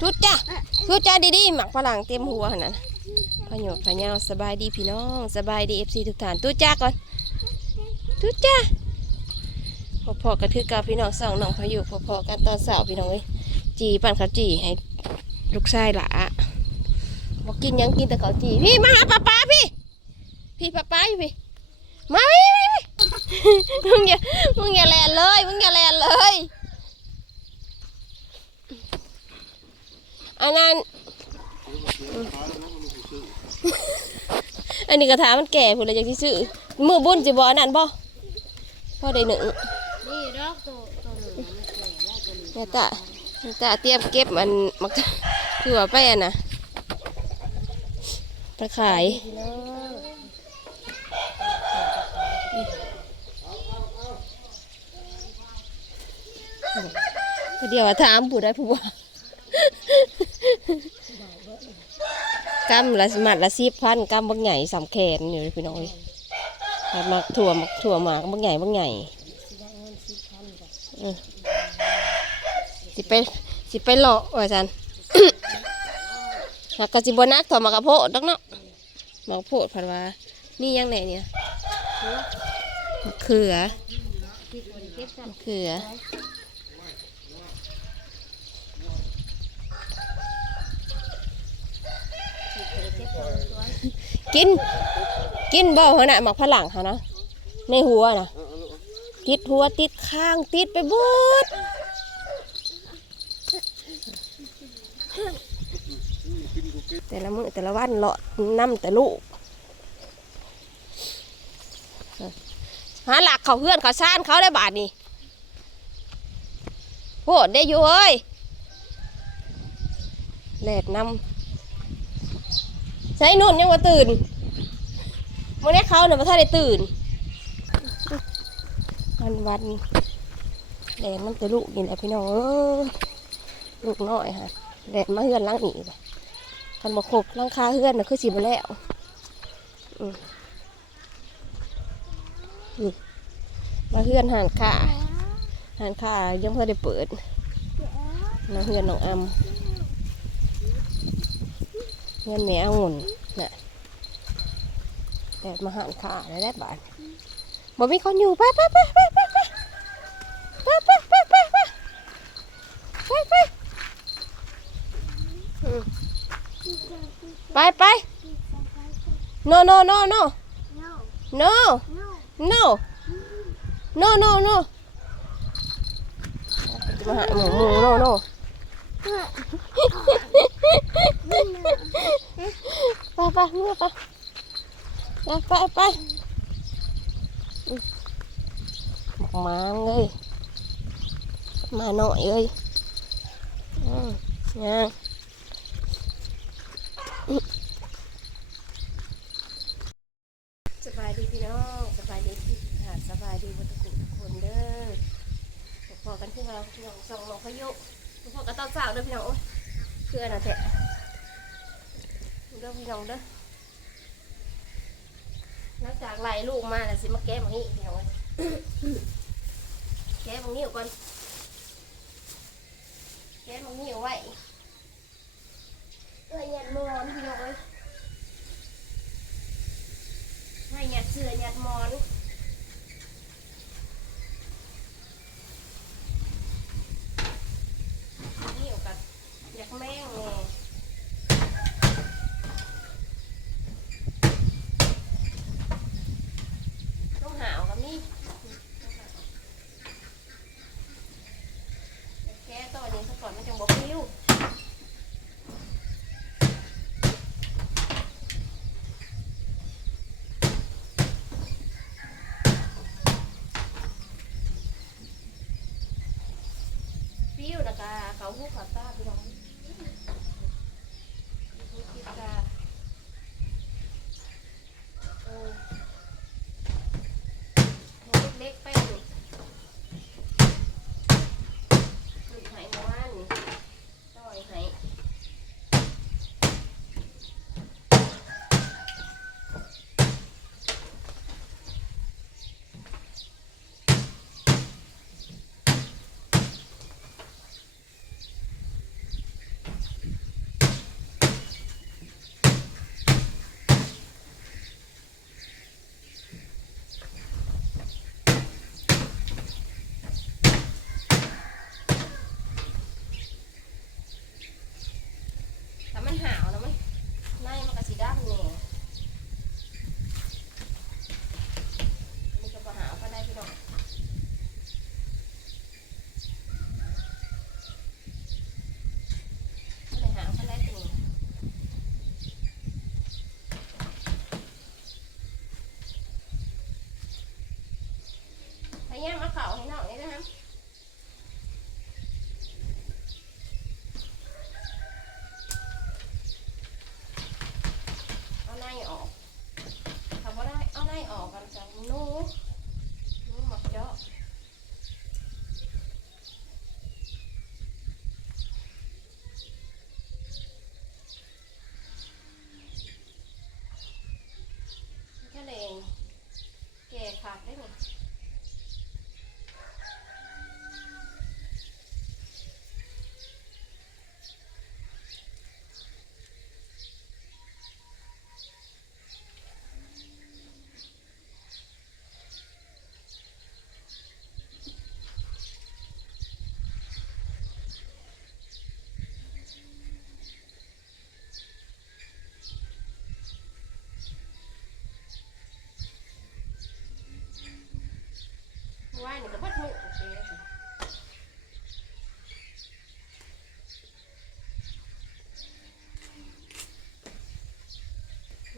ทุดจ้ะทุดจ้าดีๆหมักฝรั่งเต็มหัวหั่นน่ะพะโยดพะเยาวสบายดีพี่น้องสบายดีเอฟซีทุกท่านทุดจ้าก่อนทุดจ้าพอๆกันคือกับพี่น้องสองน้องพายุพอๆกันตอนสาวพี่น้องเอ้ยจีปั่นข้าวจีให้ลูกชายหละบอกกินยังกินแต่ข้าวจีพี่มาหาป้าป้าพี่ พี่ป้าป้าอยู่พี่มาพี่พี่มึงอย่ามึงอย่าแลนเลยมึงอย่าแลนเลย อันนั้น อันนี้กระถามันแก่พุ่นเลยจากที่ซื้อมือบุญสิบอันนั้นบ่พ่อได้หนึ่งนี่ดอกตัวตัวหนึ่งมันแก่แล้วตัวหนึ่งแม่ตาแม่ตาเตรียมเก็บมันมักคือว่าไปอันนะไปขายก็เดี๋ยวถามผู้ได้ผู้บ่ กำละหมัดละสิบพันกำบักใหญ่สามแขนอยู่พี่น้อยถ้ามักถั่วมักถั่วหมากบักใหญ่บักใหญ่ออสิไปสิไปหลอกว่าจันแล้วก็สิบนักถอดมากระโพดดักเนาะมากระโพดผัดว่านี่ยังไหนเนี่ยมะเขือที่คนเก็บมะเขือ กิน กินเบ้าหัวหน้าหมักผลังเขานะ ในหัวนะติดหัวติดข้างติดไปเบุดแต่ละมือแต่ละวันเลาะน้ำแต่ลูกหาหลักเขาเพื่อนเขาซ่านเขาได้บาทนี่โหดได้อยู่เฮ้ยแลดน้ำ ใช้นุ่นยังว่าตื่นวันนี้เขาเนี่ยมาท่าได้ตื่นวันวันแดดมันจะลูกยินแหละพี่น้องเอ้ยลูกน้อยฮะแดดมาเฮือนล้างอีกคันมาครบล้างคาเฮือนน่ะคือสิบแล้วมนี่มาเฮือนหันขาหันขายังเพิ่ได้เปิดน้องเฮือนน้องอำ เฮือนแม่องุ่นน่ะแดดมาหันขาแล้วแดดบานบ่มีคนอยู่ไปไปไปไปไปไปไปไปไปไปไปไปไปอืมไปไป no no no no no no no no no จะมาหาหมูหมู no no ไปไปเมื่อไปไปไปไปอืมาเลยมาหน่อยเลยอืมยังสบายดีพี่น้องสบายดีพี่สบายดีวัตถุทุกคนเด้อพอกันที่เราพี่องส่องน้องพายุ พอกันตอนสาวเด้อพี่น้องเพื่อนะแท้เด้อพี่น้องเด้อหลังจากไล่ลูกมาแล้วสิมาแก้บางนี้เดี๋ยวไว้แก้บางนี้ก่อนแก้บางนี้เอาไว้เอ้ยหยัดมอนพี่น้องเอ้ยให้หยัดเสือหยัดมอนเอากับอยากแม่งแน่ต้องหาวกับนี่แก้ตัวนี้ซะก่อนมันจะบอกฟิว ฟิวแล้วก็ เขาหูขาตาพี่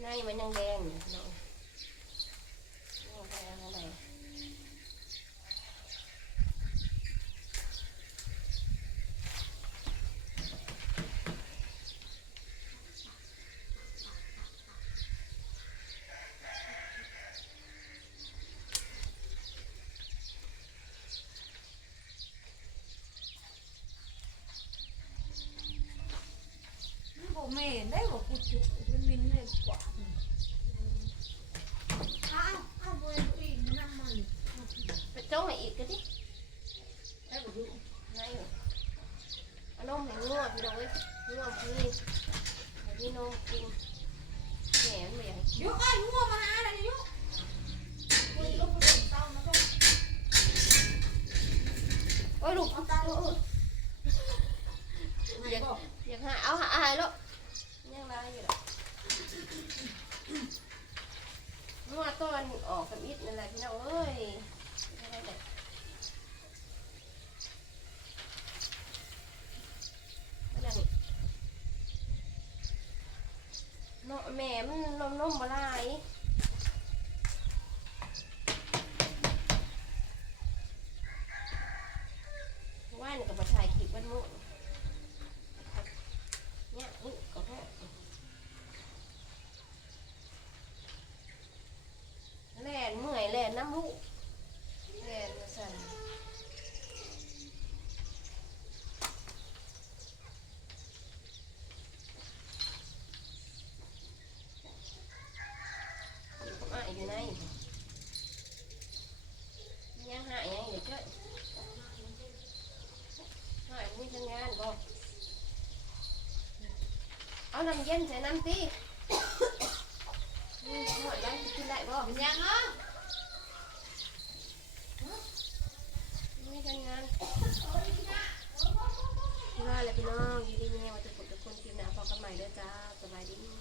ในมันยังแดงอยู่พี่น้องนี่เอาไปเอาอะไร บ่แม่นได้บ่กูจุกมันมินเลยกว่าอ้าวอ้าวบ่เห็นอีกน้ำมัน ไปจ้องให้อีกก็ดิ ได้บ่อยู่ ไงอยู่เอานมให้งัวพี่น้องเอ้ยงัวพี่ให้พี่นมกินแหนมันบ่อยากให้กิน ยุกไอ้งัวมาหาอะไรยุกกูลงไปถึงเตานะจ๊ะ โอ้ยลูกเอาตาลูกอยากอยากหาเอาหาหายแล้วยังไรอยู่หรอกงัวต้นออกกับอิดนั่นแหละพี่น้องเอ้ยเนี่นาะแม่มันนมนมบ่ลาย ว่านกับมาถ่ายคลิปวันมุกเนี่ยนี่ก็แค่แล่นเมื่อยแล่นน้ำลูกแล่นมาสั่นอยู่กับอ้ายอยู่ไหนยังหายยังอยู่เจ้ย หายมีทำงานบ่เอา น้ำเย็นใส่น้ำตีนี่หอยยังกินได้บ่เป็นยังเนาะมีทำงานว่าแล้วพี่น้องอยู่ดีมีแรงมาทุกคนทุกคนคลิปหน้าพอกันใหม่เด้อจ้าสบายดี